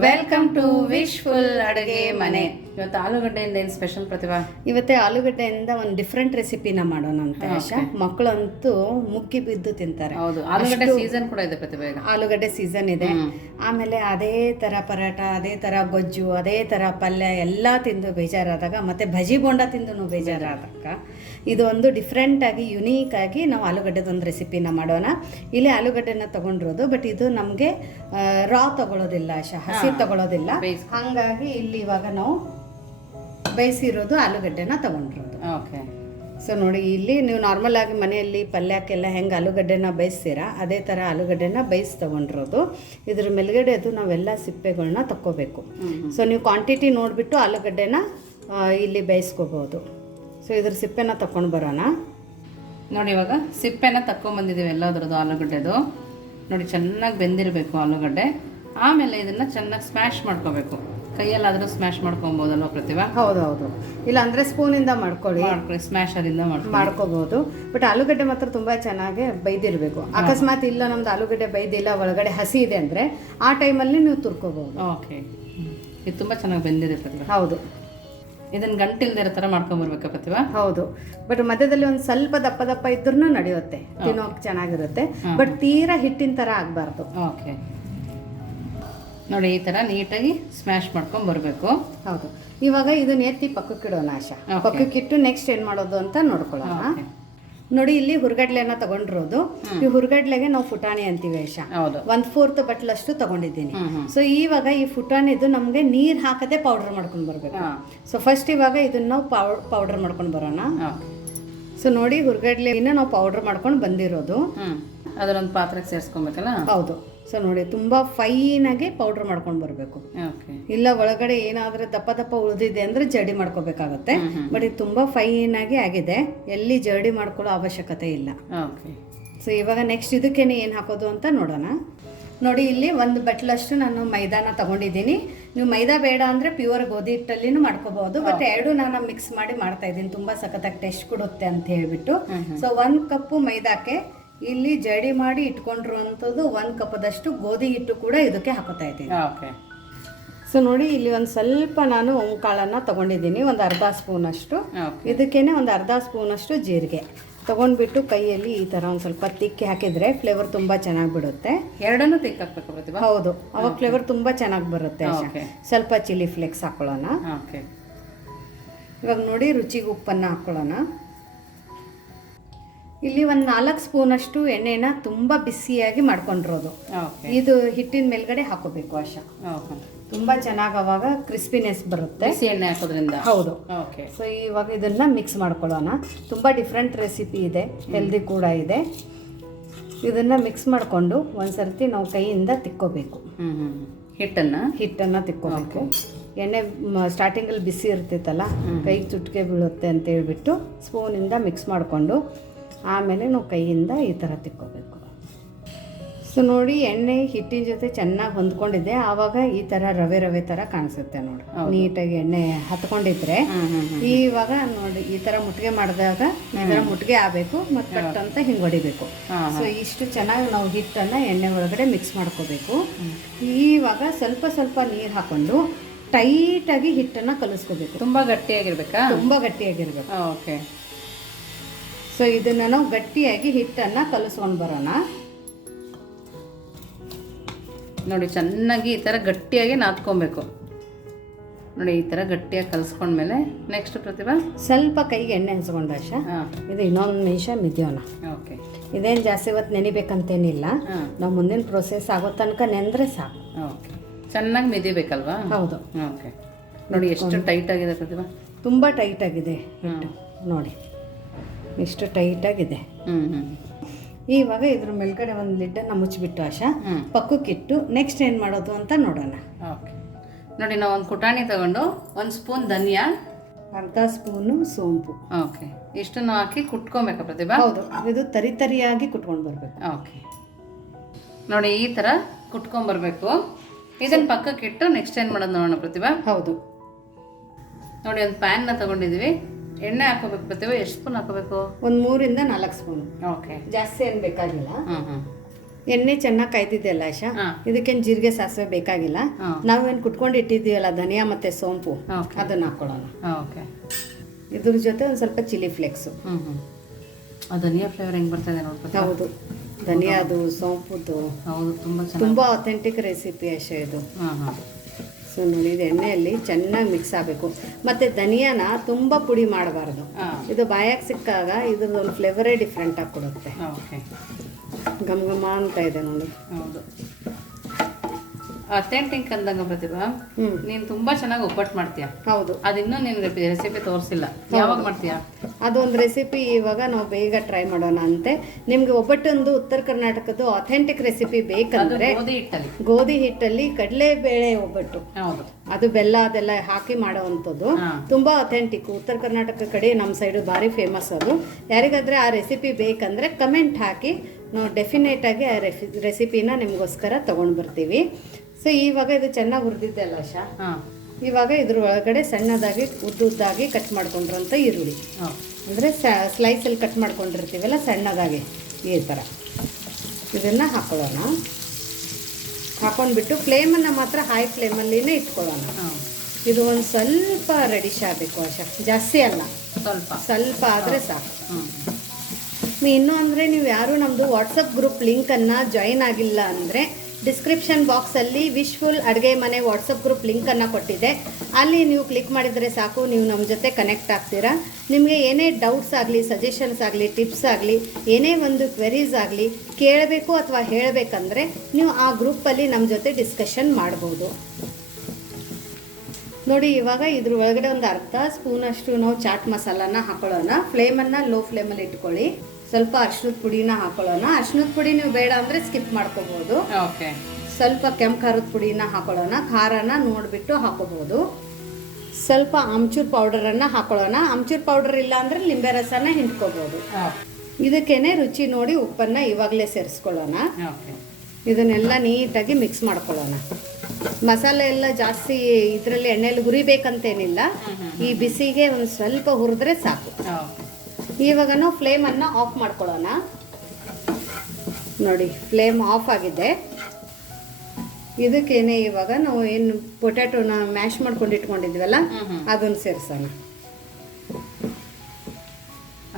Welcome to wishful ಅಡುಗೆ ಮನೆ. ಇವತ್ತು ಆಲೂಗಡ್ಡೆಯಿಂದ ಏನು ಸ್ಪೆಷಲ್ ಪ್ರತಿಭಾ? ಇವತ್ತೇ ಆಲೂಗಡ್ಡೆಯಿಂದ ಒಂದು ಡಿಫ್ರೆಂಟ್ ರೆಸಿಪಿನ ಮಾಡೋಣ ಅಂತ ಆಶಾ. ಮಕ್ಕಳಂತೂ ಮುಕ್ಕಿ ಬಿದ್ದು ತಿಂತಾರೆ. ಹೌದು, ಆಲೂಗಡ್ಡೆ ಸೀಸನ್ ಕೂಡ ಇದೆ ಪ್ರತಿಭಾ. ಈಗ ಆಲೂಗಡ್ಡೆ ಸೀಸನ್ ಇದೆ. ಆಮೇಲೆ ಅದೇ ಥರ ಪರಾಟ, ಅದೇ ಥರ ಗೊಜ್ಜು, ಅದೇ ಥರ ಪಲ್ಯ ಎಲ್ಲ ತಿಂದು ಬೇಜಾರಾದಾಗ, ಮತ್ತು ಭಜಿ ಬೋಂಡ ತಿಂದು ಬೇಜಾರಾದಾಗ ಇದು ಒಂದು ಡಿಫ್ರೆಂಟಾಗಿ ಯುನೀಕಾಗಿ ನಾವು ಆಲೂಗಡ್ಡೆದೊಂದು ರೆಸಿಪಿನ ಮಾಡೋಣ. ಇಲ್ಲಿ ಆಲೂಗಡ್ಡೆನ ತೊಗೊಂಡಿರೋದು, ಬಟ್ ಇದು ನಮಗೆ ರಾ ತೊಗೊಳೋದಿಲ್ಲ ಆಶಾ, ಹಸಿ ತೊಗೊಳೋದಿಲ್ಲ. ಹಾಗಾಗಿ ಇಲ್ಲಿ ಇವಾಗ ನಾವು ಬೇಯಿಸಿರೋದು ಆಲೂಗಡ್ಡೆನ ತೊಗೊಂಡಿರೋದು. ಓಕೆ. ಸೊ ನೋಡಿ, ಇಲ್ಲಿ ನೀವು ನಾರ್ಮಲ್ ಆಗಿ ಮನೆಯಲ್ಲಿ ಪಲ್ಯಕ್ಕೆಲ್ಲ ಹೆಂಗೆ ಆಲೂಗಡ್ಡೆನ ಬೇಯಿಸ್ತೀರಾ ಅದೇ ಥರ ಆಲೂಗಡ್ಡೆನ ಬೇಯಿಸಿ ತೊಗೊಂಡಿರೋದು. ಇದ್ರ ಮೇಲ್ಗಡೆದು ನಾವೆಲ್ಲ ಸಿಪ್ಪೆಗಳನ್ನ ತಕ್ಕೋಬೇಕು. ಸೊ ನೀವು ಕ್ವಾಂಟಿಟಿ ನೋಡಿಬಿಟ್ಟು ಆಲೂಗಡ್ಡೆನ ಇಲ್ಲಿ ಬೇಯಿಸ್ಕೋಬೋದು. ಸೊ ಇದ್ರ ಸಿಪ್ಪೆನ ತಗೊಂಡು ಬರೋಣ. ನೋಡಿ, ಇವಾಗ ಸಿಪ್ಪೆನ ತಕ್ಕೊಂಬಂದಿದ್ದೀವಿ ಎಲ್ಲದ್ರದ್ದು ಆಲೂಗಡ್ಡೆದು. ನೋಡಿ, ಚೆನ್ನಾಗಿ ಬೆಂದಿರಬೇಕು ಆಲೂಗಡ್ಡೆ. ಆಮೇಲೆ ಇದನ್ನು ಚೆನ್ನಾಗಿ ಸ್ಮ್ಯಾಶ್ ಮಾಡ್ಕೋಬೇಕು. ಕೈಯಲ್ಲಾದರೂ ಸ್ಮ್ಯಾಶ್ ಮಾಡ್ಕೊಬೋದಲ್ವ ಪ್ರತಿಭಾ? ಹೌದೌದು, ಇಲ್ಲ ಅಂದರೆ ಸ್ಪೂನಿಂದ ಮಾಡ್ಕೊಳ್ಳಿ, ಸ್ಮ್ಯಾಶರಿಂದ ಮಾಡ್ಕೋಬಹುದು. ಬಟ್ ಆಲೂಗಡ್ಡೆ ಮಾತ್ರ ತುಂಬ ಚೆನ್ನಾಗಿ ಬೈದಿರಬೇಕು. ಅಕಸ್ಮಾತ್ ಇಲ್ಲ ನಮ್ದು ಆಲೂಗಡ್ಡೆ ಬೈದಿಲ್ಲ, ಒಳಗಡೆ ಹಸಿ ಇದೆ ಅಂದರೆ ಆ ಟೈಮಲ್ಲಿ ನೀವು ತುರ್ಕೋಬಹುದು. ಓಕೆ, ಇದು ತುಂಬ ಚೆನ್ನಾಗಿ ಬೆಂದಿದೆ ಪ್ರತಿಭಾ. ಹೌದು, ಇದನ್ನು ಗಂಟಿಲ್ದಿರೋ ಥರ ಮಾಡ್ಕೊಂಬರ್ಬೇಕಾ ಪ್ರತಿಭಾ? ಹೌದು, ಬಟ್ ಮಧ್ಯದಲ್ಲಿ ಒಂದು ಸ್ವಲ್ಪ ದಪ್ಪ ದಪ್ಪ ಇದ್ರೂ ನಡೆಯುತ್ತೆ, ತಿನ್ನೋಕೆ ಚೆನ್ನಾಗಿರುತ್ತೆ. ಬಟ್ ತೀರಾ ಹಿಟ್ಟಿನ ಥರ ಆಗಬಾರ್ದು. ಓಕೆ. ನೋಡಿ, ಈ ಥರ ನೀಟಾಗಿ ಸ್ಮ್ಯಾಶ್ ಮಾಡ್ಕೊಂಡು ಬರಬೇಕು. ಹೌದು, ಇವಾಗ ಇದನ್ನ ಎತ್ತಿ ಪಕ್ಕಕ್ಕಿಡೋಣ ಆಶಾ. ಪಕ್ಕಕ್ಕಿಟ್ಟು ನೆಕ್ಸ್ಟ್ ಏನು ಮಾಡೋದು ಅಂತ ನೋಡ್ಕೊಳ್ಳೋಣ. ನೋಡಿ, ಇಲ್ಲಿ ಹುರ್ಗಡ್ಲೆನ ತಗೊಂಡಿರೋದು. ಈ ಹುರ್ಗಡ್ಲೆಗೆ ನಾವು ಫುಟಾಣಿ ಅಂತೀವಿ ಆಶಾ. 1/4 ಬಟ್ಲಷ್ಟು ತಗೊಂಡಿದ್ದೀನಿ. ಸೊ ಇವಾಗ ಈ ಫುಟಾಣಿದು ನಮಗೆ ನೀರು ಹಾಕದೆ ಪೌಡರ್ ಮಾಡ್ಕೊಂಡು ಬರಬೇಕು. ಸೊ ಫಸ್ಟ್ ಇವಾಗ ಇದನ್ನ ನಾವು ಪೌಡರ್ ಮಾಡ್ಕೊಂಡು ಬರೋಣ. ಸೊ ನೋಡಿ, ಹುರ್ಗಡ್ಲೆನ ನಾವು ಪೌಡರ್ ಮಾಡ್ಕೊಂಡು ಬಂದಿರೋದು. ಅದರೊಂದು ಪಾತ್ರೆಗೆ ಸೇರಿಸ್ಕೊಬೇಕಲ್ಲ? ಹೌದು. ಸೊ ನೋಡಿ, ತುಂಬ ಫೈನಾಗಿ ಪೌಡ್ರ್ ಮಾಡ್ಕೊಂಡು ಬರಬೇಕು. ಇಲ್ಲ ಒಳಗಡೆ ಏನಾದರೂ ದಪ್ಪ ದಪ್ಪ ಉಳಿದಿದೆ ಅಂದರೆ ಜಡಿ ಮಾಡ್ಕೋಬೇಕಾಗತ್ತೆ. ಬಟ್ ಇದು ತುಂಬ ಫೈನಾಗಿ ಆಗಿದೆ, ಎಲ್ಲಿ ಜಡಿ ಮಾಡ್ಕೊಳ್ಳೋ ಅವಶ್ಯಕತೆ ಇಲ್ಲ. ಸೊ ಇವಾಗ ನೆಕ್ಸ್ಟ್ ಇದಕ್ಕೇನೆ ಏನು ಹಾಕೋದು ಅಂತ ನೋಡೋಣ. ನೋಡಿ, ಇಲ್ಲಿ 1 ಬಟ್ಲಷ್ಟು ನಾನು ಮೈದಾನ ತಗೊಂಡಿದ್ದೀನಿ. ನೀವು ಮೈದಾ ಬೇಡ ಅಂದರೆ ಪ್ಯೂರ್ ಗೋಧಿ ಹಿಟ್ಟಲ್ಲಿನೂ ಮಾಡ್ಕೋಬಹುದು. ಬಟ್ ಎರಡು ನಾನು ಮಿಕ್ಸ್ ಮಾಡಿ ಮಾಡ್ತಾ ಇದ್ದೀನಿ, ತುಂಬ ಸಖತ್ತಾಗಿ ಟೇಸ್ಟ್ ಕೊಡುತ್ತೆ ಅಂತ ಹೇಳ್ಬಿಟ್ಟು. ಸೊ 1 ಕಪ್ಪು ಮೈದಾಕ್ಕೆ ಇಲ್ಲಿ ಜಡಿ ಮಾಡಿ ಇಟ್ಕೊಂಡಿರುವಂಥದ್ದು 1 ಕಪ್ಪದಷ್ಟು ಗೋಧಿ ಹಿಟ್ಟು ಕೂಡ ಇದಕ್ಕೆ ಹಾಕೋತಾ ಇದ್ದೀನಿ. ಸೊ ನೋಡಿ, ಇಲ್ಲಿ ಒಂದು ಸ್ವಲ್ಪ ನಾನು ಕಾಳನ್ನು ತಗೊಂಡಿದ್ದೀನಿ, ಒಂದು ಅರ್ಧ ಸ್ಪೂನಷ್ಟು. ಇದಕ್ಕೇನೆ ಒಂದು ಅರ್ಧ ಸ್ಪೂನಷ್ಟು ಜೀರಿಗೆ ತಗೊಂಡ್ಬಿಟ್ಟು ಕೈಯಲ್ಲಿ ಈ ಥರ ಒಂದು ಸ್ವಲ್ಪ ತಿಕ್ಕಿ ಹಾಕಿದರೆ ಫ್ಲೇವರ್ ತುಂಬ ಚೆನ್ನಾಗಿ ಬಿಡುತ್ತೆ. ಎರಡನ್ನೂ ತಿಕ್ಕಿ ಹಾಕ್ಬೇಕು ಪ್ರತಿಭಾ? ಹೌದು, ಅವಾಗ ಫ್ಲೇವರ್ ತುಂಬ ಚೆನ್ನಾಗಿ ಬರುತ್ತೆ. ಸ್ವಲ್ಪ ಚಿಲ್ಲಿ ಫ್ಲೇಕ್ಸ್ ಹಾಕೊಳ್ಳೋಣ. ಇವಾಗ ನೋಡಿ, ರುಚಿಗೆ ಉಪ್ಪನ್ನು ಹಾಕ್ಕೊಳ್ಳೋಣ. ಇಲ್ಲಿ ಒಂದು 4 ಸ್ಪೂನಷ್ಟು ಎಣ್ಣೆನ ತುಂಬ ಬಿಸಿಯಾಗಿ ಮಾಡ್ಕೊಂಡಿರೋದು. ಇದು ಹಿಟ್ಟಿನ ಮೇಲ್ಗಡೆ ಹಾಕೋಬೇಕು ಆಶಾ, ತುಂಬ ಚೆನ್ನಾಗಿ ಅವಾಗ ಕ್ರಿಸ್ಪಿನೆಸ್ ಬರುತ್ತೆ. ಬಿಸಿ ಎಣ್ಣೆ ಹಾಕೋದ್ರಿಂದ? ಹೌದು. ಸೊ ಇವಾಗ ಇದನ್ನ ಮಿಕ್ಸ್ ಮಾಡ್ಕೊಳ್ಳೋಣ. ತುಂಬ ಡಿಫ್ರೆಂಟ್ ರೆಸಿಪಿ ಇದೆ, ಹೆಲ್ದಿ ಕೂಡ ಇದೆ. ಇದನ್ನ ಮಿಕ್ಸ್ ಮಾಡಿಕೊಂಡು ಒಂದ್ಸರ್ತಿ ನಾವು ಕೈಯಿಂದ ತಿಕ್ಕೋಬೇಕು. ಹಿಟ್ಟನ್ನು ತಿಕ್ಕೋಬೇಕು. ಎಣ್ಣೆ ಸ್ಟಾರ್ಟಿಂಗಲ್ಲಿ ಬಿಸಿ ಇರ್ತಿತ್ತಲ್ಲ, ಕೈಗೆ ಚುಟ್ಕೆ ಬೀಳುತ್ತೆ ಅಂತ ಹೇಳ್ಬಿಟ್ಟು ಸ್ಪೂನಿಂದ ಮಿಕ್ಸ್ ಮಾಡಿಕೊಂಡು ಆಮೇಲೆ ನಾವು ಕೈಯಿಂದ ಈ ಥರ ತಿಕ್ಕೋಬೇಕು. ಸೊ ನೋಡಿ, ಎಣ್ಣೆ ಹಿಟ್ಟಿನ ಜೊತೆ ಚೆನ್ನಾಗಿ ಹೊಂದ್ಕೊಂಡಿದೆ. ಆವಾಗ ಈ ಥರ ರವೆ ರವೆ ಥರ ಕಾಣಿಸುತ್ತೆ ನೋಡಿ, ನೀಟಾಗಿ ಎಣ್ಣೆ ಹತ್ಕೊಂಡಿದ್ರೆ. ಇವಾಗ ನೋಡಿ, ಈ ಥರ ಮುಟ್ಟಿಗೆ ಮಾಡಿದಾಗ ಈ ಥರ ಮುಟ್ಟಿಗೆ ಆಗಬೇಕು ಮತ್ತು ಕಟ್ ಅಂತ ಹಿಂಗೆ ಹೊಡಿಬೇಕು. ಸೊ ಇಷ್ಟು ಚೆನ್ನಾಗಿ ನಾವು ಹಿಟ್ಟನ್ನು ಎಣ್ಣೆ ಒಳಗಡೆ ಮಿಕ್ಸ್ ಮಾಡ್ಕೋಬೇಕು. ಇವಾಗ ಸ್ವಲ್ಪ ಸ್ವಲ್ಪ ನೀರು ಹಾಕೊಂಡು ಟೈಟಾಗಿ ಹಿಟ್ಟನ್ನು ಕಲಿಸ್ಕೋಬೇಕು. ತುಂಬ ಗಟ್ಟಿಯಾಗಿರ್ಬೇಕಾ? ತುಂಬ ಗಟ್ಟಿಯಾಗಿರ್ಬೇಕು. ಓಕೆ. ಸೊ ಇದನ್ನು ನಾವು ಗಟ್ಟಿಯಾಗಿ ಹಿಟ್ಟನ್ನು ಕಲಿಸ್ಕೊಂಡು ಬರೋಣ. ನೋಡಿ, ಚೆನ್ನಾಗಿ ಈ ಥರ ಗಟ್ಟಿಯಾಗಿ ನಾದ್ಕೊಬೇಕು. ನೋಡಿ, ಈ ಥರ ಗಟ್ಟಿಯಾಗಿ ಕಲಿಸ್ಕೊಂಡ್ಮೇಲೆ ನೆಕ್ಸ್ಟ್ ಪ್ರತಿಭಾ ಸ್ವಲ್ಪ ಕೈಗೆ ಎಣ್ಣೆ ಹಚ್ಕೊಂಡು ಆಶಾ, ಇದು ಇನ್ನೊಂದು ನಿಮಿಷ ಮಿದಿಯೋಣ. ಓಕೆ. ಇದೇನು ಜಾಸ್ತಿ ಹೊತ್ತು ನೆನಿಬೇಕಂತೇನಿಲ್ಲ, ನಾವು ಮುಂದಿನ ಪ್ರೊಸೆಸ್ ಆಗೋ ತನಕ ನೆಂದರೆ ಸಾಕು. ಓಕೆ, ಚೆನ್ನಾಗಿ ಮಿದಿಬೇಕಲ್ವಾ? ಹೌದು. ಓಕೆ. ನೋಡಿ, ಎಷ್ಟು ಟೈಟ್ ಆಗಿದೆ ಪ್ರತಿಭಾ? ತುಂಬ ಟೈಟ್ ಆಗಿದೆ ಹಿಟ್ಟು. ನೋಡಿ, ಇಷ್ಟು ಟೈಟಾಗಿದೆ. ಇವಾಗ ಇದ್ರ ಮೇಲ್ಗಡೆ ಒಂದು ಲಿಡ್ಡನ್ನು ಮುಚ್ಚಿಬಿಟ್ಟು ಆಶಾ ಪಕ್ಕಕ್ಕಿಟ್ಟು ನೆಕ್ಸ್ಟ್ ಏನು ಮಾಡೋದು ಅಂತ ನೋಡೋಣ. ಓಕೆ. ನೋಡಿ, ನಾವು ಒಂದು ಪುಟಾಣಿ ತಗೊಂಡು 1 ಸ್ಪೂನ್ ಧನಿಯಾ, ಅರ್ಧ ಸ್ಪೂನು ಸೋಂಪು. ಓಕೆ. ಇಷ್ಟನ್ನು ಹಾಕಿ ಕುಟ್ಕೊಬೇಕಾ ಪ್ರತಿಭಾ? ಹೌದು, ಇದು ತರಿಯಾಗಿ ಕುಟ್ಕೊಂಡು ಬರಬೇಕು. ಓಕೆ. ನೋಡಿ, ಈ ಥರ ಕುಟ್ಕೊಂಬರ್ಬೇಕು. ಇದನ್ನು ಪಕ್ಕಕ್ಕಿಟ್ಟು ನೆಕ್ಸ್ಟ್ ಏನು ಮಾಡೋದು ನೋಡೋಣ ಪ್ರತಿಭಾ? ಹೌದು. ನೋಡಿ, ಒಂದು ಪ್ಯಾನ್ನ ತಗೊಂಡಿದ್ದೀವಿ. ಎಣ್ಣೆ ಹಾಕೋಬೇಕು ಪ್ರತಿಭಾ? ಎಷ್ಟು ಸ್ಪೂನ್ ಹಾಕೋಬೇಕು? ಒಂದು 3 ಇಂದ 4 ಸ್ಪೂನು. ಓಕೆ. ಜಾಸ್ತಿ ಏನು ಬೇಕಾಗಿಲ್ಲ. ಎಣ್ಣೆ ಚೆನ್ನಾಗಿ ಕಾಯ್ತಿದೆಯಲ್ಲ ಆಶಾ, ಇದಕ್ಕೇನು ಜೀರಿಗೆ ಸಾಸಿವೆ ಬೇಕಾಗಿಲ್ಲ. ನಾವೇನು ಕುಟ್ಕೊಂಡು ಇಟ್ಟಿದ್ದೀವಲ್ಲ ಧನಿಯಾ ಮತ್ತು ಸೋಂಪು, ಅದನ್ನು ಹಾಕ್ಕೊಳ್ಳೋಣ. ಓಕೆ. ಇದ್ರ ಜೊತೆ ಒಂದು ಸ್ವಲ್ಪ ಚಿಲ್ಲಿ ಫ್ಲೇಕ್ಸು. ಆ ಧನಿಯಾ ಫ್ಲೇವರ್ ಹೆಂಗೆ ಬರ್ತದೆ ನೋಡ್ಬೋದು. ಹೌದು, ಧನಿಯಾದು ಸೋಂಪುದು. ಹೌದು, ತುಂಬ ಅಥೆಂಟಿಕ್ ರೆಸಿಪಿ ಆಶಾ ಇದು. ಹಾಂ. ಸೊ ನೋಡಿ, ಇದು ಎಣ್ಣೆಯಲ್ಲಿ ಚೆನ್ನಾಗಿ ಮಿಕ್ಸ್ ಆಗಬೇಕು. ಮತ್ತು ಧನಿಯಾನ ತುಂಬ ಪುಡಿ ಮಾಡಬಾರ್ದು. ಇದು ಬಾಯಾಗಿ ಸಿಕ್ಕಾಗ ಇದ್ರದ್ದು ಒಂದು ಫ್ಲೇವರೇ ಡಿಫ್ರೆಂಟ್ ಆಗಿ ಕೊಡುತ್ತೆ. ಓಕೆ. ಘಮ ಘಮ ಅಂತ ಇದೆ ನೋಡಿ. ಹೌದು, ಅಥೆಂಟಿಕ್ ಅಂದಂಗ ಪ್ರತಿಭಾ, ನೀನು ತುಂಬಾ ಚೆನ್ನಾಗಿ ಒಬ್ಬಟ್ಟು ಮಾಡ್ತೀಯ. ಹೌದು, ಅದಿನ್ನೂ ನಿನ್ಗೆ ರೆಸಿಪಿ ತೋರಿಸಿಲ್ಲ. ಯಾವಾಗ ಮಾಡ್ತೀಯಾ? ಅದೊಂದು ರೆಸಿಪಿ ಇವಾಗ ನಾವು ಬೇಗ ಟ್ರೈ ಮಾಡೋಣ ಅಂತೆ. ನಿಮ್ಗೆ ಒಬ್ಬಟ್ಟೊಂದು ಉತ್ತರ ಕರ್ನಾಟಕದ ಅಥೆಂಟಿಕ್ ರೆಸಿಪಿ ಬೇಕಂದ್ರೆ ಗೋಧಿ ಹಿಟ್ಟಲ್ಲಿ ಕಡಲೆಬೇಳೆ ಒಬ್ಬಟ್ಟು, ಅದು ಬೆಲ್ಲ ಅದೆಲ್ಲ ಹಾಕಿ ಮಾಡೋವಂಥದ್ದು ತುಂಬಾ ಅಥೆಂಟಿಕ್. ಉತ್ತರ ಕರ್ನಾಟಕ ಕಡೆ ನಮ್ಮ ಸೈಡು ಭಾರಿ ಫೇಮಸ್ ಅದು. ಯಾರಿಗಾದ್ರೆ ಆ ರೆಸಿಪಿ ಬೇಕಂದ್ರೆ ಕಮೆಂಟ್ ಹಾಕಿ, ನಾವು ಡೆಫಿನೆಟ್ ಆಗಿ ಆ ರೆಸಿಪಿನ ನಿಮಗೋಸ್ಕರ ತಗೊಂಡು ಬರ್ತೀವಿ. ಸೊ ಇವಾಗ ಇದು ಚೆನ್ನಾಗಿ ಹುರಿದಿದ್ದೆ ಅಲ್ಲ ಆಶಾ, ಇವಾಗ ಇದ್ರ ಒಳಗಡೆ ಸಣ್ಣದಾಗಿ ಉದ್ದುದ್ದಾಗಿ ಕಟ್ ಮಾಡ್ಕೊಂಡಿರೋಂಥ ಈರುಳ್ಳಿ, ಅಂದರೆ ಸ್ಲೈಸಲ್ಲಿ ಕಟ್ ಮಾಡ್ಕೊಂಡಿರ್ತೀವಲ್ಲ ಸಣ್ಣದಾಗಿ, ಈ ಥರ ಇದನ್ನು ಹಾಕೊಳ್ಳೋಣ. ಹಾಕೊಂಡ್ಬಿಟ್ಟು ಫ್ಲೇಮನ್ನು ಮಾತ್ರ ಹೈ ಫ್ಲೇಮಲ್ಲಿನೇ ಇಟ್ಕೊಳ್ಳೋಣ. ಇದು ಒಂದು ಸ್ವಲ್ಪ ರೆಡಿಶ್ ಆಗಬೇಕು ಆಶಾ, ಜಾಸ್ತಿ ಅಲ್ಲ, ಸ್ವಲ್ಪ ಆದರೆ ಸಾಕು. ಇನ್ನೂ ಅಂದರೆ ನೀವು ಯಾರು ನಮ್ಮದು ವಾಟ್ಸಪ್ ಗ್ರೂಪ್ ಲಿಂಕನ್ನು ಜಾಯಿನ್ ಆಗಿಲ್ಲ ಅಂದರೆ ಡಿಸ್ಕ್ರಿಪ್ಷನ್ ಬಾಕ್ಸಲ್ಲಿ ವಿಶ್ಫುಲ್ ಅಡುಗೆ ಮನೆ ವಾಟ್ಸಪ್ ಗ್ರೂಪ್ ಲಿಂಕನ್ನು ಕೊಟ್ಟಿದೆ. ಅಲ್ಲಿ ನೀವು ಕ್ಲಿಕ್ ಮಾಡಿದರೆ ಸಾಕು, ನೀವು ನಮ್ಮ ಜೊತೆ ಕನೆಕ್ಟ್ ಆಗ್ತೀರಾ. ನಿಮಗೆ ಏನೇ ಡೌಟ್ಸ್ ಆಗಲಿ, ಸಜೆಷನ್ಸ್ ಆಗಲಿ, ಟಿಪ್ಸ್ ಆಗಲಿ, ಏನೇ ಒಂದು ಕ್ವೆರೀಸ್ ಆಗಲಿ ಕೇಳಬೇಕು ಅಥವಾ ಹೇಳಬೇಕಂದ್ರೆ ನೀವು ಆ ಗ್ರೂಪಲ್ಲಿ ನಮ್ಮ ಜೊತೆ ಡಿಸ್ಕಷನ್ ಮಾಡ್ಬೋದು. ನೋಡಿ, ಇವಾಗ ಇದ್ರ ಒಳಗಡೆ ಒಂದು ಅರ್ಧ ಸ್ಪೂನಷ್ಟು ನಾವು ಚಾಟ್ ಮಸಾಲಾನ ಹಾಕೊಳ್ಳೋಣ. ಫ್ಲೇಮನ್ನು ಲೋ ಫ್ಲೇಮಲ್ಲಿ ಇಟ್ಕೊಳ್ಳಿ. ಸ್ವಲ್ಪ ಅರ್ಶಿನದ ಪುಡಿನ ಹಾಕೊಳ್ಳೋಣ. ಅರ್ಶಿನದ ಪುಡಿ ನೀವು ಬೇಡ ಅಂದರೆ ಸ್ಕಿಪ್ ಮಾಡ್ಕೋಬೋದು. ಸ್ವಲ್ಪ ಕೆಂಪು ಖಾರದ ಪುಡಿನ ಹಾಕೊಳ್ಳೋಣ. ಖಾರನ ನೋಡಿಬಿಟ್ಟು ಹಾಕೋಬೋದು. ಸ್ವಲ್ಪ ಆಮ್ಚೂರ್ ಪೌಡರನ್ನು ಹಾಕೊಳ್ಳೋಣ. ಆಮ್ಚೂರ್ ಪೌಡರ್ ಇಲ್ಲ ಅಂದರೆ ಲಿಂಬೆ ರಸನ ಹಿಂಡ್ಕೋಬೋದು. ಇದಕ್ಕೇನೆ ರುಚಿ ನೋಡಿ ಉಪ್ಪನ್ನು ಇವಾಗಲೇ ಸೇರಿಸ್ಕೊಳ್ಳೋಣ. ಇದನ್ನೆಲ್ಲ ನೀಟಾಗಿ ಮಿಕ್ಸ್ ಮಾಡ್ಕೊಳ್ಳೋಣ. ಮಸಾಲೆ ಎಲ್ಲ ಜಾಸ್ತಿ ಇದರಲ್ಲಿ ಎಣ್ಣೆಯಲ್ಲಿ ಹುರಿಬೇಕಂತೇನಿಲ್ಲ, ಈ ಬಿಸಿಗೆ ಒಂದು ಸ್ವಲ್ಪ ಹುರಿದ್ರೆ ಸಾಕು. ಇವಾಗ ನಾವು ಫ್ಲೇಮನ್ನು ಆಫ್ ಮಾಡ್ಕೊಳ್ಳೋಣ. ನೋಡಿ, ಫ್ಲೇಮ್ ಆಫ್ ಆಗಿದೆ. ಇದಕ್ಕೇನೆ ಇವಾಗ ನಾವು ಏನು ಪೊಟ್ಯಾಟೋನ ಮ್ಯಾಶ್ ಮಾಡ್ಕೊಂಡು ಇಟ್ಕೊಂಡಿದ್ವಲ್ಲ ಅದನ್ನು ಸೇರಿಸೋಣ.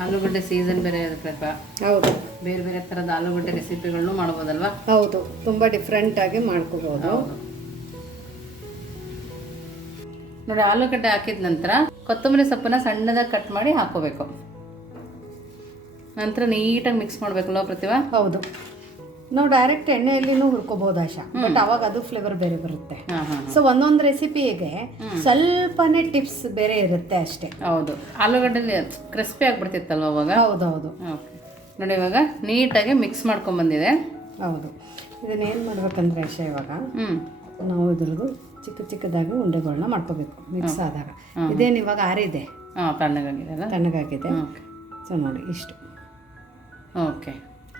ಆಲೂಗಡ್ಡೆ ಸೀಸನ್ ಬೇರೆ ಇರುತ್ತೆ. ಹೌದು, ಬೇರೆ ಬೇರೆ ಥರದ ಆಲೂಗಡ್ಡೆ ರೆಸಿಪಿಗಳನ್ನು ಮಾಡ್ಬೋದಲ್ವಾ? ಹೌದು, ತುಂಬ ಡಿಫ್ರೆಂಟಾಗಿ ಮಾಡ್ಕೋಬೋದು. ನೋಡಿ, ಆಲೂಗಡ್ಡೆ ಹಾಕಿದ ನಂತರ ಕೊತ್ತಂಬರಿ ಸೊಪ್ಪನ್ನ ಸಣ್ಣದಾಗಿ ಕಟ್ ಮಾಡಿ ಹಾಕೋಬೇಕು. ನಂತರ ನೀಟಾಗಿ ಮಿಕ್ಸ್ ಮಾಡಬೇಕಲ್ವ ಪ್ರತಿಭಾ? ಹೌದು, ನಾವು ಡೈರೆಕ್ಟ್ ಎಣ್ಣೆಯಲ್ಲಿನೂ ಹುರ್ಕೋಬಹುದು ಆಶಾ, ಬಟ್ ಅವಾಗ ಅದು ಫ್ಲೇವರ್ ಬೇರೆ ಬರುತ್ತೆ. ಸೊ ಒಂದೊಂದು ರೆಸಿಪಿಗೆ ಸ್ವಲ್ಪನೇ ಟಿಪ್ಸ್ ಬೇರೆ ಇರುತ್ತೆ ಅಷ್ಟೇ. ಹೌದು, ಆಲೂಗಡ್ಡೆ ಕ್ರಿಸ್ಪಿ ಆಗಿಬಿಡ್ತಿತ್ತಲ್ವ ಅವಾಗ? ಹೌದೌದು. ಓಕೆ, ನೋಡಿ ಇವಾಗ ನೀಟಾಗಿ ಮಿಕ್ಸ್ ಮಾಡ್ಕೊಂಡ್ ಬಂದಿದೆ. ಹೌದು, ಇದನ್ನೇನು ಮಾಡ್ಬೇಕಂದ್ರೆ ಆಶಾ, ಇವಾಗ ನಾವು ಇದ್ರದ್ದು ಚಿಕ್ಕ ಚಿಕ್ಕದಾಗಿ ಉಂಡೆಗಳನ್ನ ಮಾಡ್ಕೋಬೇಕು. ಮಿಕ್ಸ್ ಆದಾಗ ಇದೇನು ಇವಾಗ ಆರಿದೆ, ತಣ್ಣಗಾಗಿದೆ. ಸೊ ನೋಡಿ, ಇಷ್ಟು ಓಕೆ,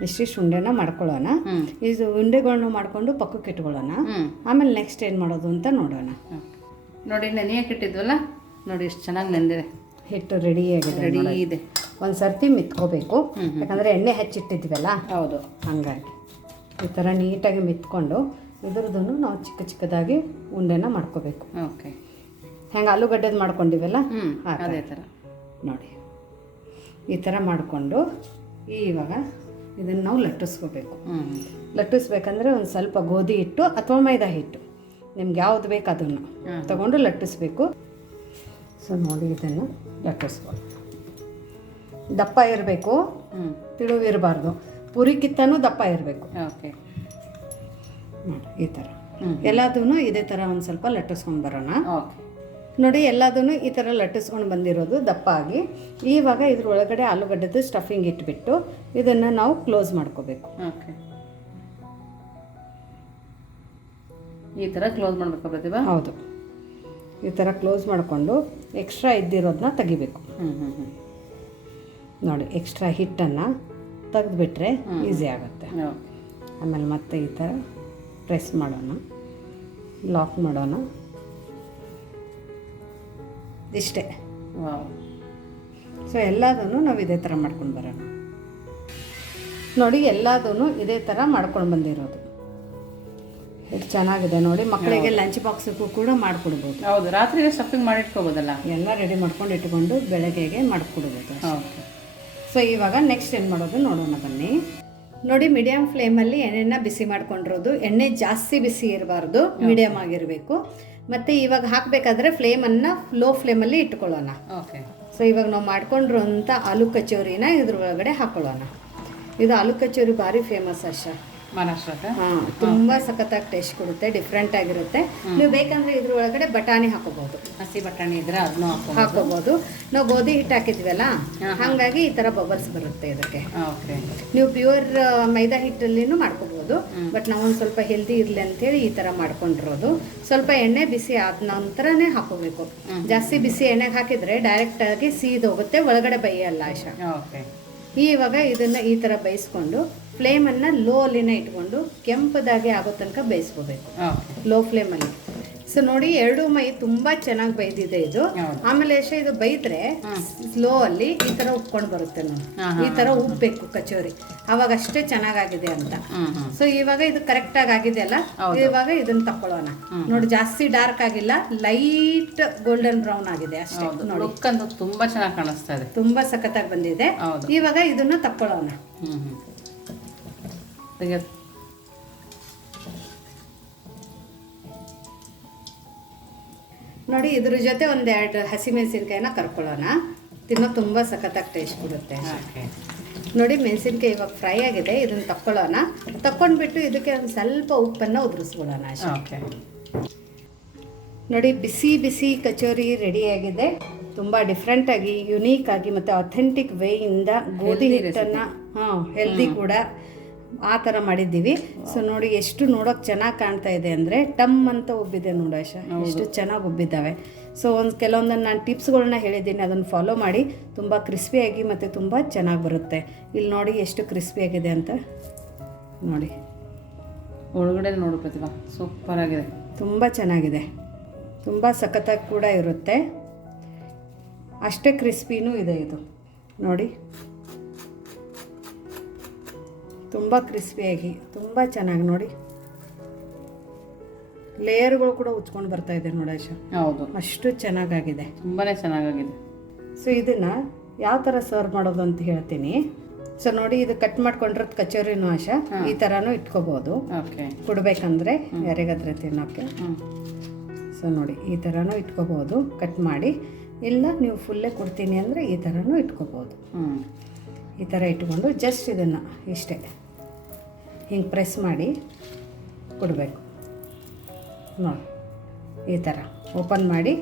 ಇಷ್ಟಿಷ್ಟು ಉಂಡೆನ ಮಾಡ್ಕೊಳ್ಳೋಣ. ಇದು ಉಂಡೆಗಳನ್ನ ಮಾಡ್ಕೊಂಡು ಪಕ್ಕಕ್ಕೆ ಇಟ್ಕೊಳ್ಳೋಣ. ಆಮೇಲೆ ನೆಕ್ಸ್ಟ್ ಏನು ಮಾಡೋದು ಅಂತ ನೋಡೋಣ. ನೋಡಿ, ನೆನೆಯಕ್ಕೆ ಇಟ್ಟಿದ್ವಲ್ಲ, ನೋಡಿ ಎಷ್ಟು ಚೆನ್ನಾಗಿ ನೆಂದಿದೆ. ಹಿಟ್ಟು ರೆಡಿ ಇದೆ. ಒಂದು ಸರ್ತಿ ಮಿತ್ಕೋಬೇಕು, ಯಾಕಂದರೆ ಎಣ್ಣೆ ಹಚ್ಚಿಟ್ಟಿದ್ವಲ್ಲ. ಹೌದು, ಹಾಗಾಗಿ ಈ ಥರ ನೀಟಾಗಿ ಮಿತ್ಕೊಂಡು ಇದ್ರದ್ದು ನಾವು ಚಿಕ್ಕ ಚಿಕ್ಕದಾಗಿ ಉಂಡೆನ ಮಾಡ್ಕೋಬೇಕು. ಓಕೆ, ಹೆಂಗೆ ಆಲೂಗಡ್ಡೆದು ಮಾಡ್ಕೊಂಡಿವಲ್ಲ ಅದೇ ಥರ ನೋಡಿ, ಈ ಥರ ಮಾಡಿಕೊಂಡು ಇವಾಗ ಇದನ್ನು ನಾವು ಲಟ್ಟಿಸ್ಕೋಬೇಕು. ಲಟ್ಟಿಸ್ಬೇಕಂದ್ರೆ ಒಂದು ಸ್ವಲ್ಪ ಗೋಧಿ ಹಿಟ್ಟು ಅಥವಾ ಮೈದಾ ಹಿಟ್ಟು, ನಿಮ್ಗೆ ಯಾವ್ದು ಬೇಕು ಅದನ್ನು ತಗೊಂಡು ಲಟ್ಟಿಸ್ಬೇಕು. ಸೊ ನೋಡಿ, ಇದನ್ನು ಲಟ್ಟಿಸ್ಬೋದು. ದಪ್ಪ ಇರಬೇಕು, ತಿಳುವಿರಬಾರ್ದು. ಪುರಿಕಿತ್ತನೂ ದಪ್ಪ ಇರಬೇಕು. ಓಕೆ, ಈ ಥರ ಎಲ್ಲದೂ ಇದೇ ಥರ ಒಂದು ಸ್ವಲ್ಪ ಲಟ್ಟಿಸ್ಕೊಂಡು ಬರೋಣ. ನೋಡಿ, ಎಲ್ಲದೂ ಈ ಥರ ಲಟ್ಟಿಸ್ಕೊಂಡು ಬಂದಿರೋದು ದಪ್ಪ ಆಗಿ. ಇವಾಗ ಇದ್ರ ಒಳಗಡೆ ಆಲೂಗಡ್ಡೆದು ಸ್ಟಫಿಂಗ್ ಇಟ್ಬಿಟ್ಟು ಇದನ್ನು ನಾವು ಕ್ಲೋಸ್ ಮಾಡ್ಕೋಬೇಕು. ಓಕೆ, ಈ ಥರ ಕ್ಲೋಸ್ ಮಾಡಬೇಕು ಪ್ರತಿಭಾ? ಹೌದು, ಈ ಥರ ಕ್ಲೋಸ್ ಮಾಡಿಕೊಂಡು ಎಕ್ಸ್ಟ್ರಾ ಇದ್ದಿರೋದನ್ನ ತೆಗಿಬೇಕು. ನೋಡಿ, ಎಕ್ಸ್ಟ್ರಾ ಹಿಟ್ಟನ್ನು ತೆಗೆದುಬಿಟ್ರೆ ಈಸಿ ಆಗುತ್ತೆ. ಆಮೇಲೆ ಮತ್ತೆ ಈ ಥರ ಪ್ರೆಸ್ ಮಾಡೋಣ, ಲಾಕ್ ಮಾಡೋಣ. ಇಷ್ಟೇ. ಸೊ ಎಲ್ಲದನ್ನು ನಾವು ಇದೇ ಥರ ಮಾಡ್ಕೊಂಡು ಬರೋಣ. ನೋಡಿ ಎಲ್ಲದೂ ಇದೇ ಥರ ಮಾಡ್ಕೊಂಡು ಬಂದಿರೋದು. ಇದು ಚೆನ್ನಾಗಿದೆ ನೋಡಿ, ಮಕ್ಕಳಿಗೆ ಲಂಚ್ ಬಾಕ್ಸಿಗೂ ಕೂಡ ಮಾಡಿಕೊಡ್ಬೋದು. ಹೌದು, ರಾತ್ರಿಗೆ ಸ್ಟಫಿಂಗ್ ಮಾಡಿ ಇಟ್ಕೋಬೋದಲ್ಲ, ಎಲ್ಲ ರೆಡಿ ಮಾಡ್ಕೊಂಡು ಇಟ್ಕೊಂಡು ಬೆಳಗ್ಗೆಗೆ ಮಾಡಿಕೊಡ್ಬೋದು. ಓಕೆ. ಸೊ ಇವಾಗ ನೆಕ್ಸ್ಟ್ ಏನು ಮಾಡೋದು ನೋಡೋಣ ಬನ್ನಿ. ನೋಡಿ, ಮೀಡಿಯಮ್ ಫ್ಲೇಮಲ್ಲಿ ಎಣ್ಣೆನ ಬಿಸಿ ಮಾಡ್ಕೊಂಡಿರೋದು. ಎಣ್ಣೆ ಜಾಸ್ತಿ ಬಿಸಿ ಇರಬಾರ್ದು, ಮೀಡಿಯಮ್ ಆಗಿರಬೇಕು. ಮತ್ತು ಇವಾಗ ಹಾಕಬೇಕಾದ್ರೆ ಫ್ಲೇಮನ್ನು ಲೋ ಫ್ಲೇಮಲ್ಲಿ ಇಟ್ಕೊಳ್ಳೋಣ. ಓಕೆ. ಸೊ ಇವಾಗ ನಾವು ಮಾಡ್ಕೊಂಡಿರೋಂಥ ಆಲೂ ಕಚೋರಿನ ಇದ್ರ ಒಳಗಡೆ ಹಾಕೊಳ್ಳೋಣ. ಇದು ಆಲೂ ಕಚೋರಿ ಭಾರಿ ಫೇಮಸ್ ಅಷ್ಟೇ ಮಹಾರಾಷ್ಟ್ರಕ್ಕೆ. ಹಾಂ, ತುಂಬ ಸಖತ್ತಾಗಿ ಟೇಸ್ಟ್ ಕೊಡುತ್ತೆ, ಡಿಫ್ರೆಂಟ್ ಆಗಿರುತ್ತೆ. ನೀವು ಬೇಕಂದ್ರೆ ಇದ್ರ ಒಳಗಡೆ ಬಟಾಣಿ ಹಾಕೋಬಹುದು, ಹಸಿ ಬಟಾಣಿ ಇದ್ರೆ ಅದನ್ನು ಹಾಕೋಬಹುದು. ನಾವು ಗೋಧಿ ಹಿಟ್ಟು ಹಾಕಿದ್ವಲ್ಲ, ಹಾಗಾಗಿ ಈ ಥರ ಬಬಲ್ಸ್ ಬರುತ್ತೆ ಇದಕ್ಕೆ. ಓಕೆ. ನೀವು ಪ್ಯೂರ್ ಮೈದಾ ಹಿಟ್ಟಲ್ಲಿನೂ ಮಾಡ್ಕೋಬಹುದು, ಬಟ್ ನಾವೊಂದು ಸ್ವಲ್ಪ ಹೆಲ್ದಿ ಇರಲಿ ಅಂತೇಳಿ ಈ ಥರ ಮಾಡ್ಕೊಂಡಿರೋದು. ಸ್ವಲ್ಪ ಎಣ್ಣೆ ಬಿಸಿ ಆದ ನಂತರನೇ ಹಾಕೋಬೇಕು. ಜಾಸ್ತಿ ಬಿಸಿ ಎಣ್ಣೆಗೆ ಹಾಕಿದರೆ ಡೈರೆಕ್ಟಾಗಿ ಸೀದೋಗುತ್ತೆ, ಒಳಗಡೆ ಬೇಯಲ್ಲ ಆಶಾ. ಓಕೆ. ಇವಾಗ ಇದನ್ನು ಈ ಥರ ಬೇಯಿಸ್ಕೊಂಡು ಫ್ಲೇಮನ್ನು ಲೋ ಅಲ್ಲಿನ ಇಟ್ಕೊಂಡು ಕೆಂಪದಾಗಿ ಆಗೋ ತನಕ ಬೇಯಿಸ್ಕೋಬೇಕು, ಲೋ ಫ್ಲೇಮಲ್ಲಿ. ಸೊ ನೋಡಿ, ಎರಡು ಮೈ ತುಂಬ ಚೆನ್ನಾಗಿ ಬೇಯ್ದಿದೆ ಇದು. ಆಮೇಲೆ ಎಷ್ಟೇ ಇದು ಬೇಯಿದ್ರೆ ಸ್ಲೋ ಅಲ್ಲಿ ಈ ಥರ ಉಪ್ಕೊಂಡು ಬರುತ್ತೆ ನೋಡಿ, ಈ ಥರ ಉಪ್ಪಬೇಕು ಕಚೋರಿ, ಅವಾಗ ಅಷ್ಟೇ ಚೆನ್ನಾಗಾಗಿದೆ ಅಂತ. ಸೊ ಇವಾಗ ಇದು ಕರೆಕ್ಟಾಗಿ ಆಗಿದೆ ಅಲ್ಲ, ಇವಾಗ ಇದನ್ನ ತಕೊಳ್ಳೋಣ. ನೋಡಿ, ಜಾಸ್ತಿ ಡಾರ್ಕ್ ಆಗಿಲ್ಲ, ಲೈಟ್ ಗೋಲ್ಡನ್ ಬ್ರೌನ್ ಆಗಿದೆ ಅಷ್ಟೇ. ನೋಡಿ, ತುಂಬಾ ಚೆನ್ನಾಗಿ ಕಾಣಿಸ್ತಾ ಇದೆ, ತುಂಬಾ ಸಖತ್ತಾಗಿ ಬಂದಿದೆ. ಇವಾಗ ಇದನ್ನ ತಕೊಳ್ಳೋಣ. ನೋಡಿ, ಇದ್ರ ಜೊತೆ ಒಂದೆರಡು ಹಸಿಮೆಣಸಿನ್ಕಾಯಿನ ಕರ್ಕೊಳ್ಳೋಣ. ತಿನ್ನೋ ತುಂಬ ಸಖತ್ತಾಗಿ ಟೇಸ್ಟ್ ಕೊಡುತ್ತೆ. ನೋಡಿ, ಮೆಣಸಿನ್ಕಾಯಿ ಇವಾಗ ಫ್ರೈ ಆಗಿದೆ, ಇದನ್ನ ತಕ್ಕೊಳ್ಳೋಣ. ತಕ್ಕೊಂಡ್ಬಿಟ್ಟು ಇದಕ್ಕೆ ಒಂದು ಸ್ವಲ್ಪ ಉಪ್ಪನ್ನು ಉದುರಿಸ್ಬಿಡೋಣ ಅಷ್ಟೇ. ನೋಡಿ, ಬಿಸಿ ಬಿಸಿ ಕಚೋರಿ ರೆಡಿಯಾಗಿದೆ. ತುಂಬ ಡಿಫ್ರೆಂಟಾಗಿ, ಯುನೀಕಾಗಿ ಮತ್ತು ಅಥೆಂಟಿಕ್ ವೇಯಿಂದ ಗೋಧಿ ಹಿಟ್ಟನ್ನು ಹೆಲ್ದಿ ಕೂಡ ಆ ಥರ ಮಾಡಿದ್ದೀವಿ. ಸೊ ನೋಡಿ, ಎಷ್ಟು ನೋಡೋಕೆ ಚೆನ್ನಾಗಿ ಕಾಣ್ತಾ ಇದೆ ಅಂದರೆ ಟಮ್ ಅಂತ ಉಬ್ಬಿದೆ ನೋಡಿ ಆಶಾ, ಎಷ್ಟು ಚೆನ್ನಾಗಿ ಉಬ್ಬಿದ್ದಾವೆ. ಸೊ ಕೆಲವೊಂದನ್ನು ನಾನು ಟಿಪ್ಸ್ಗಳನ್ನ ಹೇಳಿದ್ದೀನಿ, ಅದನ್ನು ಫಾಲೋ ಮಾಡಿ. ತುಂಬ ಕ್ರಿಸ್ಪಿಯಾಗಿ ಮತ್ತು ತುಂಬ ಚೆನ್ನಾಗಿ ಬರುತ್ತೆ. ಇಲ್ಲಿ ನೋಡಿ ಎಷ್ಟು ಕ್ರಿಸ್ಪಿಯಾಗಿದೆ ಅಂತ ನೋಡಿ, ಒಳಗಡೆ ನೋಡು ಪ್ರತಿಭಾ, ಸೂಪರ್ ಆಗಿದೆ, ತುಂಬ ಚೆನ್ನಾಗಿದೆ, ತುಂಬ ಸಖತ್ತಾಗಿ ಕೂಡ ಇರುತ್ತೆ, ಅಷ್ಟೇ ಕ್ರಿಸ್ಪಿನೂ ಇದೆ ಇದು. ನೋಡಿ, ತುಂಬ ಕ್ರಿಸ್ಪಿಯಾಗಿ ತುಂಬ ಚೆನ್ನಾಗಿ ನೋಡಿ, ಲೇಯರ್ಗಳು ಕೂಡ ಉಚ್ಕೊಂಡು ಬರ್ತಾ ಇದೆ ನೋಡಿ ಆಶಾ. ಹೌದು, ಅಷ್ಟು ಚೆನ್ನಾಗಾಗಿದೆ, ತುಂಬಾನೇ ಚೆನ್ನಾಗಾಗಿದೆ. ಸೊ ಇದನ್ನು ಯಾವ ಥರ ಸರ್ವ್ ಮಾಡೋದು ಅಂತ ಹೇಳ್ತೀನಿ. ಸೊ ನೋಡಿ, ಇದು ಕಟ್ ಮಾಡ್ಕೊಂಡಿರೋದು ಕಚೋರಿನೂ ಆಶಾ ಈ ಥರನೂ ಇಟ್ಕೋಬೋದು, ಕೊಡಬೇಕಂದ್ರೆ ಯಾರಿಗಾದ್ರೆ ತಿನ್ನೋಕ್ಕೆ. ಸೊ ನೋಡಿ, ಈ ಥರನೂ ಇಟ್ಕೋಬೋದು ಕಟ್ ಮಾಡಿ, ಇಲ್ಲ ನೀವು ಫುಲ್ಲೇ ಕೊಡ್ತೀನಿ ಅಂದರೆ ಈ ಥರನೂ ಇಟ್ಕೋಬೋದು. ಈ ಥರ ಇಟ್ಕೊಂಡು ಜಸ್ಟ್ ಇದನ್ನು ಇಷ್ಟೇ ಹಿಂಗೆ ಪ್ರೆಸ್ ಮಾಡಿ ಕೊಡಬೇಕು ನೋಡಿ. ಈ ಥರ ಓಪನ್ ಮಾಡಿ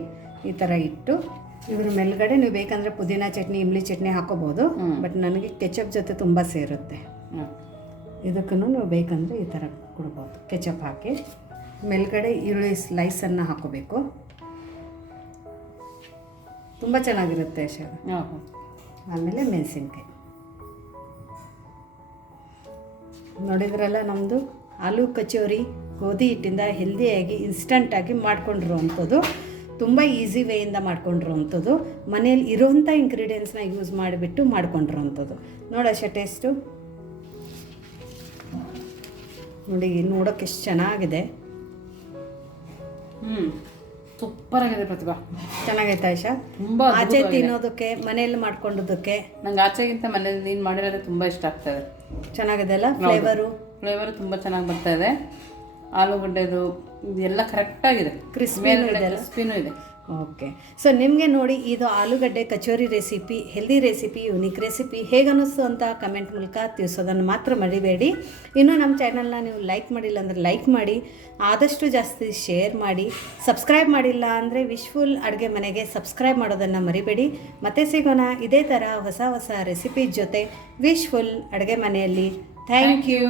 ಈ ಥರ ಇಟ್ಟು ಇದ್ರ ಮೇಲ್ಗಡೆ ನೀವು ಬೇಕಂದರೆ ಪುದೀನ ಚಟ್ನಿ, ಇಮ್ಲಿ ಚಟ್ನಿ ಹಾಕೋಬೋದು, ಬಟ್ ನನಗೆ ಕೆಚಪ್ ಜೊತೆ ತುಂಬ ಸೇರುತ್ತೆ. ಇದಕ್ಕೂ ನೀವು ಬೇಕಂದರೆ ಈ ಥರ ಕೊಡ್ಬೋದು. ಕೆಚಪ್ ಹಾಕಿ ಮೇಲ್ಗಡೆ ಈರುಳ್ಳಿ ಸ್ಲೈಸನ್ನು ಹಾಕೋಬೇಕು, ತುಂಬ ಚೆನ್ನಾಗಿರುತ್ತೆ ಶೇರ್. ಆಮೇಲೆ ಮೆಣಸಿನ್ಕಾಯಿ ನೋಡಿದ್ರಲ್ಲ, ನಮ್ಮದು ಆಲೂ ಕಚೋರಿ ಗೋಧಿ ಹಿಟ್ಟಿಂದ ಹೆಲ್ದಿಯಾಗಿ ಇನ್ಸ್ಟಂಟಾಗಿ ಮಾಡ್ಕೊಂಡಿರೋವಂಥದ್ದು, ತುಂಬ ಈಸಿ ವೇಯಿಂದ ಮಾಡ್ಕೊಂಡಿರೋವಂಥದ್ದು, ಮನೇಲಿ ಇರೋವಂಥ ಇಂಗ್ರೀಡಿಯೆಂಟ್ಸ್ನ ಯೂಸ್ ಮಾಡಿಬಿಟ್ಟು ಮಾಡ್ಕೊಂಡಿರೋವಂಥದ್ದು. ನೋಡೋಶ ಟೇಸ್ಟು ನೋಡಿ, ನೋಡೋಕೆ ಎಷ್ಟು ಚೆನ್ನಾಗಿದೆ. ಸೂಪರ್ ಆಗಿದೆ ಪ್ರತಿಭಾ, ಚೆನ್ನಾಗೈತೆ ಆಶಾ. ತುಂಬಾ ಆಚೆ ತಿನ್ನೋದಕ್ಕೆ, ಮನೆಯಲ್ಲಿ ಮಾಡ್ಕೊಂಡೋದಕ್ಕೆ, ನಂಗೆ ಆಚೆಗಿಂತ ಮನೇಲಿ ನೀನು ಮಾಡಿರೋದು ತುಂಬ ಇಷ್ಟ ಆಗ್ತದೆ. ಚೆನ್ನಾಗಿದೆ ಅಲ್ಲ, ಫ್ಲೇವರು ತುಂಬ ಚೆನ್ನಾಗಿ ಬರ್ತಾ ಇದೆ. ಆಲೂಗಡ್ಡೆದು ಎಲ್ಲ ಕರೆಕ್ಟಾಗಿದೆ, ಕ್ರಿಸ್ಪಿನೂ ಇದೆ. ಓಕೆ. ಸೊ ನಿಮಗೆ ನೋಡಿ, ಇದು ಆಲೂಗಡ್ಡೆ kachori recipe, healthy recipe, unique recipe ಹೇಗೆ ಅನ್ನಿಸ್ತು ಅಂತ ಕಮೆಂಟ್ ಮೂಲಕ ತಿಳಿಸೋದನ್ನು ಮಾತ್ರ ಮರಿಬೇಡಿ. ಇನ್ನೂ ನಮ್ಮ ಚಾನಲ್ನ ನೀವು ಲೈಕ್ ಮಾಡಿಲ್ಲ ಅಂದರೆ ಲೈಕ್ ಮಾಡಿ, ಆದಷ್ಟು ಜಾಸ್ತಿ ಶೇರ್ ಮಾಡಿ. ಸಬ್ಸ್ಕ್ರೈಬ್ ಮಾಡಿಲ್ಲ ಅಂದರೆ ವಿಶ್ಫುಲ್ ಅಡುಗೆ ಮನೆಗೆ ಸಬ್ಸ್ಕ್ರೈಬ್ ಮಾಡೋದನ್ನು ಮರಿಬೇಡಿ. ಮತ್ತೆ ಸಿಗೋಣ ಇದೇ ಥರ ಹೊಸ ಹೊಸ ರೆಸಿಪಿ ಜೊತೆ ವಿಶ್ಫುಲ್ ಅಡುಗೆ ಮನೆಯಲ್ಲಿ. Thank you.